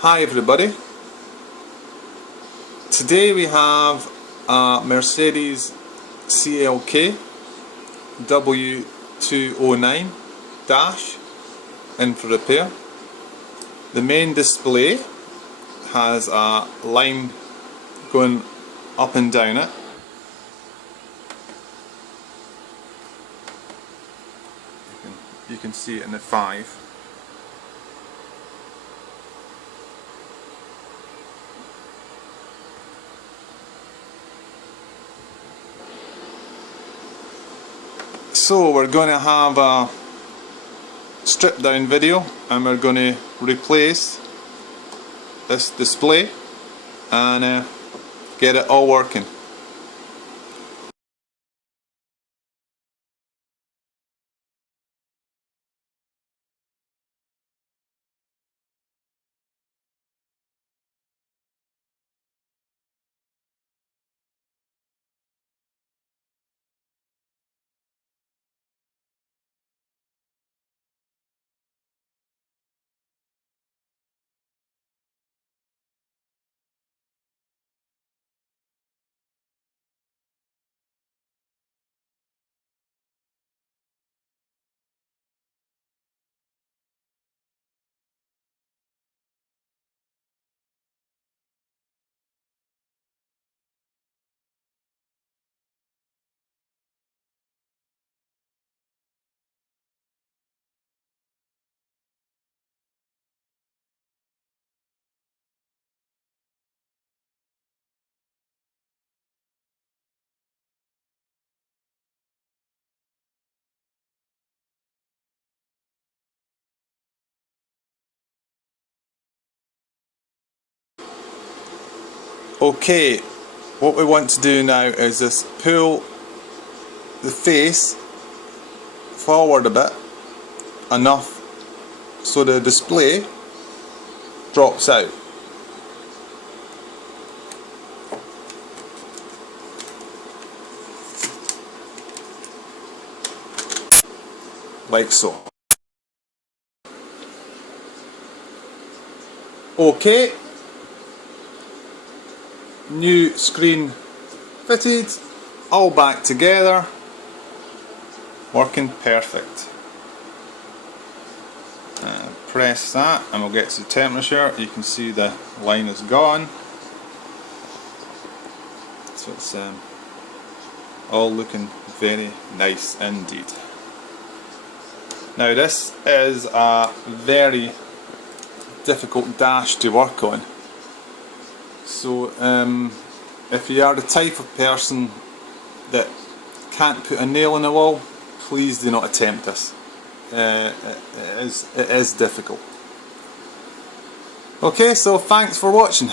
Hi everybody. Today we have a Mercedes CLK w209 dash in for repair. The main display has a line going up and down it. You can see it in the 5. So we're going to have a stripped down video and we're going to replace this display and get it all working. Okay, what we want to do now is just pull the face forward a bit, enough so the display drops out. Like so. Okay. New screen fitted, all back together, working perfect. Press that and we'll get to the temperature. You can see the line is gone, so it's all looking very nice indeed. Now this is a very difficult dash to work on. So if you are the type of person that can't put a nail in the wall, please do not attempt this. It is difficult. Okay, so thanks for watching.